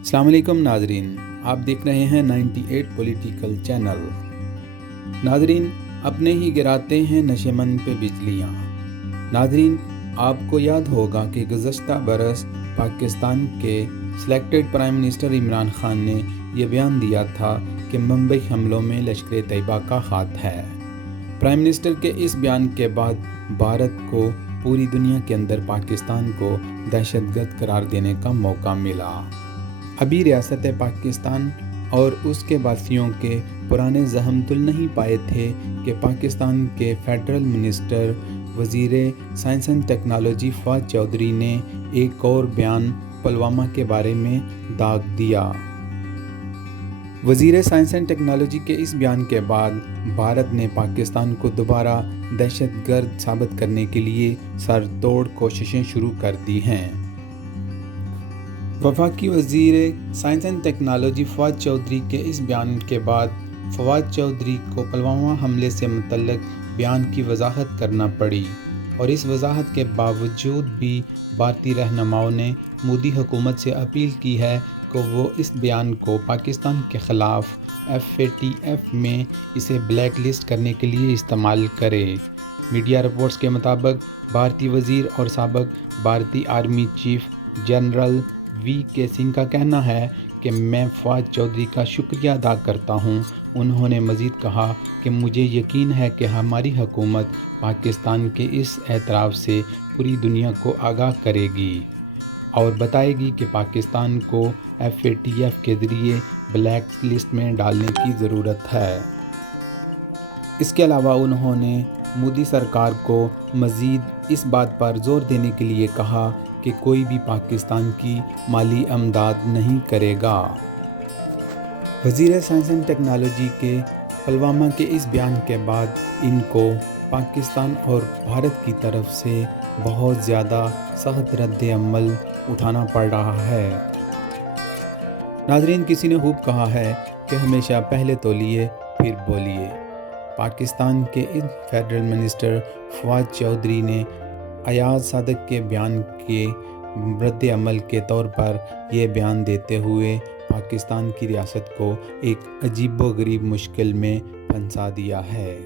السلام علیکم ناظرین، آپ دیکھ رہے ہیں 98 پولیٹیکل چینل۔ ناظرین، اپنے ہی گراتے ہیں نشے من پہ بجلیاں۔ ناظرین، آپ کو یاد ہوگا کہ گزشتہ برس پاکستان کے selected prime minister Imran Khan نے یہ بیان دیا تھا کہ ممبئی حملوں میں لشکر طیبہ کا ہاتھ ہے۔ پرائم منسٹر کے اس بیان کے بعد بھارت کو پوری دنیا کے اندر پاکستان کو دہشت گرد قرار دینے کا موقع ملا۔ ابھی ریاست پاکستان اور اس کے باشندوں کے پرانے زخم دل نہیں پائے تھے کہ پاکستان کے فیڈرل منسٹر وزیر science and technology Fawad Chaudhry نے ایک اور بیان پلوامہ کے بارے میں داغ دیا۔ وزیر سائنس اینڈ ٹیکنالوجی کے اس بیان کے بعد بھارت نے پاکستان کو دوبارہ دہشت گرد ثابت کرنے کے لیے سر توڑ کوششیں شروع کر دی ہیں۔ وفاقی وزیر science and technology Fawad Chaudhry کے اس بیان کے بعد فواد چودھری کو پلوامہ حملے سے متعلق بیان کی وضاحت کرنا پڑی، اور اس وضاحت کے باوجود بھی بھارتی رہنماؤں نے مودی حکومت سے اپیل کی ہے کہ وہ اس بیان کو پاکستان کے خلاف FATF میں اسے بلیک لسٹ کرنے کے لیے استعمال کرے۔ میڈیا رپورٹس کے مطابق بھارتی وزیر اور سابق بھارتی army chief general VK Singh کا کہنا ہے کہ میں فواد چودھری کا شکریہ ادا کرتا ہوں۔ انہوں نے مزید کہا کہ مجھے یقین ہے کہ ہماری حکومت پاکستان کے اس اعتراف سے پوری دنیا کو آگاہ کرے گی اور بتائے گی کہ پاکستان کو FATF کے ذریعے بلیک لسٹ میں ڈالنے کی ضرورت ہے۔ اس کے علاوہ انہوں نے مودی سرکار کو مزید اس بات پر زور دینے کے لیے کہا کہ کوئی بھی پاکستان کی مالی امداد نہیں کرے گا۔ وزیر سائنس اینڈ ٹیکنالوجی کے پلوامہ کے اس بیان کے بعد ان کو پاکستان اور بھارت کی طرف سے بہت زیادہ سخت رد عمل اٹھانا پڑ رہا ہے۔ ناظرین، کسی نے خوب کہا ہے کہ ہمیشہ پہلے تولیے پھر بولیے۔ پاکستان کے ان فیڈرل منسٹر فواد چودھری نے ایاز صادق کے بیان کے رد عمل کے طور پر یہ بیان دیتے ہوئے پاکستان کی ریاست کو ایک عجیب و غریب مشکل میں پھنسا دیا ہے۔